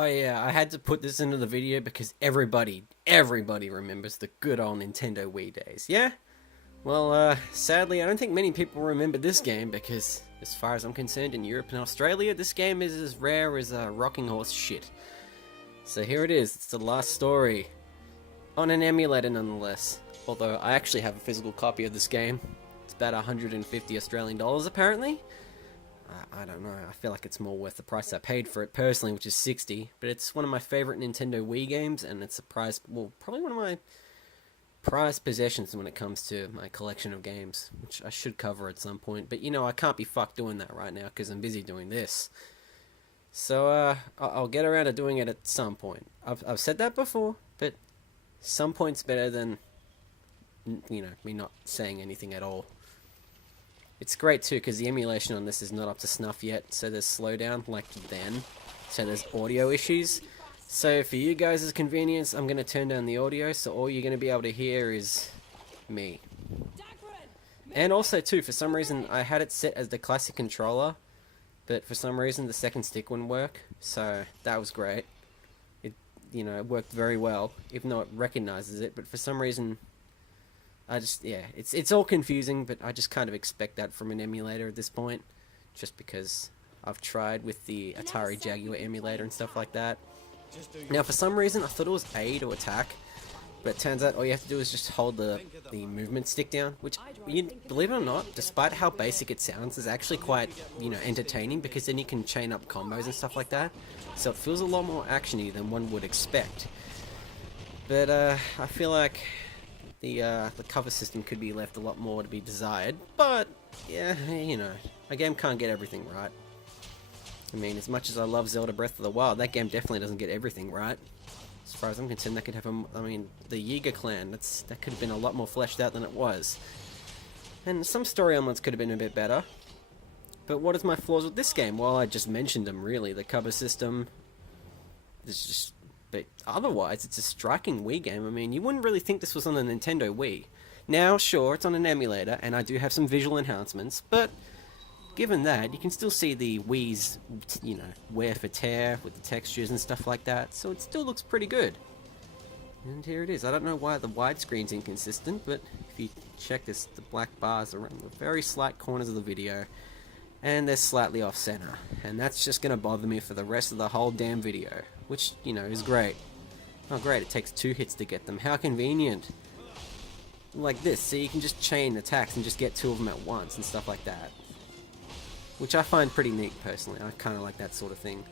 Oh yeah, I had to put this into the video because everybody remembers the good old Nintendo Wii days, yeah? Well, sadly, I don't think many people remember this game because, as far as I'm concerned, in Europe and Australia, this game is as rare as rocking horse shit. So here it is, it's the last story. On an emulator nonetheless. Although, I actually have a physical copy of this game. It's about 150 Australian dollars apparently. I don't know, I feel like it's more worth the price I paid for it personally, which is 60, but it's one of my favourite Nintendo Wii games, and it's a prize, well, probably one of my prized possessions when it comes to my collection of games, which I should cover at some point, but you know, I can't be fucked doing that right now, because I'm busy doing this. So, I'll get around to doing it at some point. I've said that before, but some point's better than, you know, me not saying anything at all. It's great too because the emulation on this is not up to snuff yet, so there's slowdown like then, so there's audio issues. So for you guys' convenience, I'm going to turn down the audio, so all you're going to be able to hear is me. And also too, for some reason I had it set as the classic controller, but for some reason the second stick wouldn't work, so that was great. It, you know, it worked very well, even though it recognizes it, but for some reason yeah, it's all confusing, but I just kind of expect that from an emulator at this point, just because I've tried with the Atari Jaguar emulator and stuff like that. Now, for some reason, I thought it was A to attack, but it turns out all you have to do is just hold the movement stick down, which, believe it or not, despite how basic it sounds, is actually quite, you know, entertaining, because then you can chain up combos and stuff like that, so it feels a lot more actiony than one would expect. But, I feel like the cover system could be left a lot more to be desired, but yeah, you know, a game can't get everything right. I mean, as much as I love Zelda Breath of the Wild, that game definitely doesn't get everything right. As far as I'm concerned, that could have I mean, the Yiga clan, that could have been a lot more fleshed out than it was. And some story elements could have been a bit better. But what is my flaws with this game? Well, I just mentioned them, really. The cover system is just... But otherwise, it's a striking Wii game. I mean, you wouldn't really think this was on the Nintendo Wii. Now, sure, it's on an emulator, and I do have some visual enhancements, but given that, you can still see the Wii's, you know, wear for tear with the textures and stuff like that, so it still looks pretty good. And here it is. I don't know why the widescreen's inconsistent, but if you check this, the black bars are around the very slight corners of the video, and they're slightly off center, and that's just going to bother me for the rest of the whole damn video, which, you know, is great. Oh great, it takes 2 hits to get them. How convenient. Like this, so you can just chain attacks and just get 2 of them at once and stuff like that. Which I find pretty neat personally. I kind of like that sort of thing.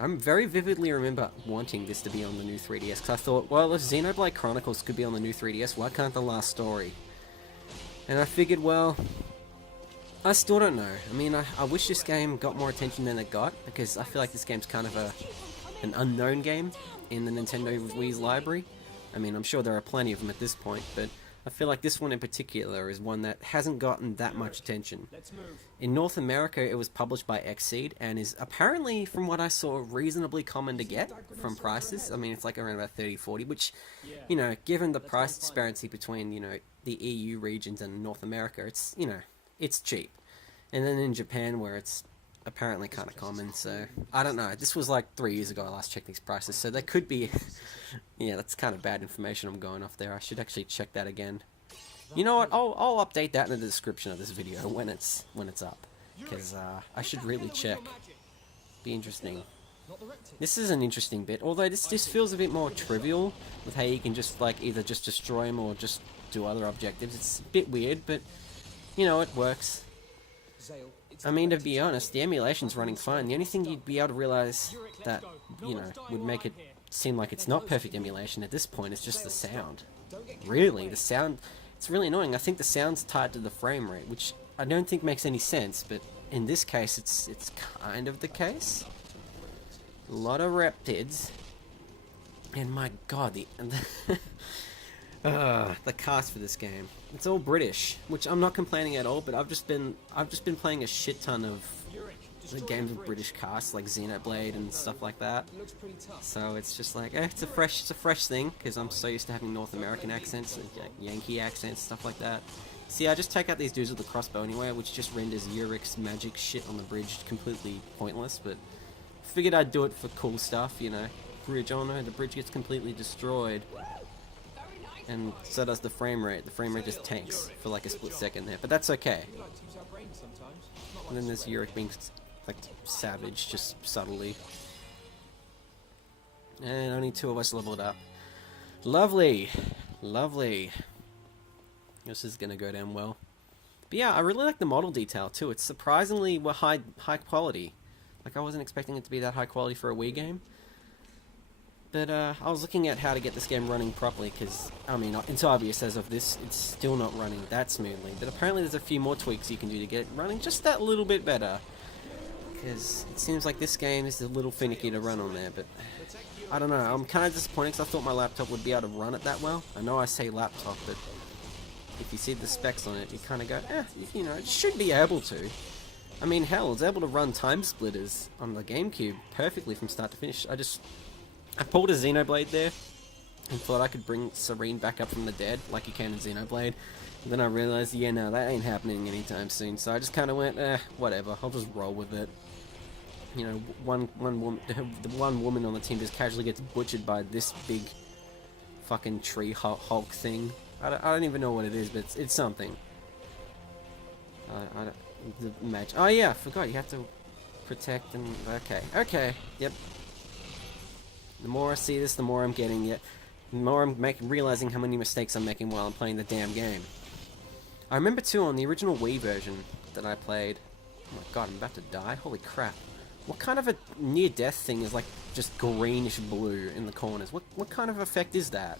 I very vividly remember wanting this to be on the new 3DS, because I thought, well, if Xenoblade Chronicles could be on the new 3DS, why can't the last story? And I figured, well, I still don't know. I mean, I wish this game got more attention than it got, because I feel like this game's kind of an unknown game in the Nintendo Wii's library. I mean, I'm sure there are plenty of them at this point, but I feel like this one in particular is one that hasn't gotten that much attention. In North America, it was published by Xseed, and is apparently, from what I saw, reasonably common to get from prices. I mean, it's like around about 30-40, which, you know, given the price disparity between, you know, the EU regions and North America, it's, you know, it's cheap. And then in Japan, where it's apparently kind of common, so I don't know. This was like 3 years ago I last checked these prices, so they could be... yeah, that's kind of bad information I'm going off there. I should actually check that again. You know what? I'll update that in the description of this video when it's up, because I should really check. Be interesting. This is an interesting bit, although this feels a bit more trivial with how you can just like either just destroy them or just do other objectives. It's a bit weird, but you know, it works. I mean, to be honest, the emulation's running fine. The only thing you'd be able to realize that, you know, would make it seem like it's not perfect emulation at this point is just the sound. Really, the sound, it's really annoying. I think the sound's tied to the frame rate, which I don't think makes any sense, but in this case, it's kind of the case. A lot of reptids, and my god, the cast for this game. It's all British, which I'm not complaining at all, but I've just been playing a shit ton of the games with British casts, like Xenoblade and stuff like that. So it's just like, it's a fresh thing, because I'm so used to having North American accents, and Yankee accents, stuff like that. See, I just take out these dudes with the crossbow anyway, which just renders Eurik's magic shit on the bridge completely pointless, but Figured I'd do it for cool stuff, you know. Bridge, oh no, the bridge gets completely destroyed. And so does the frame rate. The frame rate just tanks for like a split second there, but that's okay. And then there's Yurik being like savage, just subtly. And only 2 of us leveled up. Lovely, lovely. This is gonna go down well. But yeah, I really like the model detail too. It's surprisingly high quality. Like I wasn't expecting it to be that high quality for a Wii game. But I was looking at how to get this game running properly because, I mean, it's obvious as of this, it's still not running that smoothly. But apparently there's a few more tweaks you can do to get it running just that little bit better. Because it seems like this game is a little finicky to run on there, but I don't know. I'm kind of disappointed because I thought my laptop would be able to run it that well. I know I say laptop, but if you see the specs on it, you kind of go, you know, it should be able to. I mean, hell, it's able to run Time Splitters on the GameCube perfectly from start to finish. I pulled a Xenoblade there and thought I could bring Serene back up from the dead like you can in Xenoblade. And then I realized, yeah, no, that ain't happening anytime soon. So I just kind of went, whatever, I'll just roll with it. You know, the one woman on the team just casually gets butchered by this big fucking tree Hulk thing. I don't even know what it is, but it's something. The match. Oh yeah, I forgot, you have to protect and... Okay, yep. The more I see this, the more I'm getting it. The more I'm realizing how many mistakes I'm making while I'm playing the damn game. I remember too, on the original Wii version that I played... Oh my god, I'm about to die? Holy crap. What kind of a near-death thing is like just greenish blue in the corners? What kind of effect is that?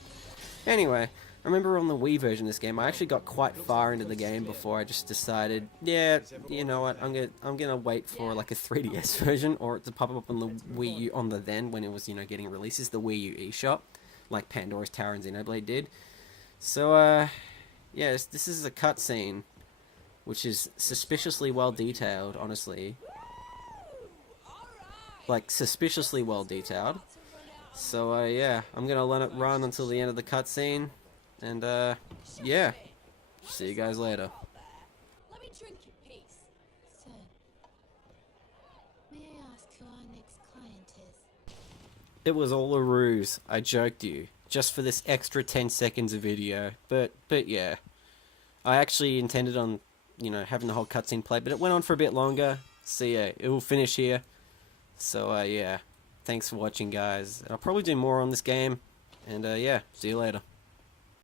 Anyway, I remember on the Wii version of this game, I actually got quite far into the game before I just decided, yeah, you know what, I'm gonna wait for like a 3DS version or it to pop up on the Wii U on the then when it was, you know, getting releases, the Wii U eShop, like Pandora's Tower and Xenoblade did. So yeah, this is a cutscene which is suspiciously well detailed, honestly. Like suspiciously well detailed. So yeah, I'm gonna let it run until the end of the cutscene. And, yeah. See you guys later. Let me drink your piece. Sir, may I ask who our next client is? It was all a ruse. I joked you. Just for this extra 10 seconds of video. But yeah. I actually intended on, you know, having the whole cutscene play, but it went on for a bit longer. So yeah, it will finish here. So, yeah. Thanks for watching, guys. I'll probably do more on this game. And, yeah. See you later.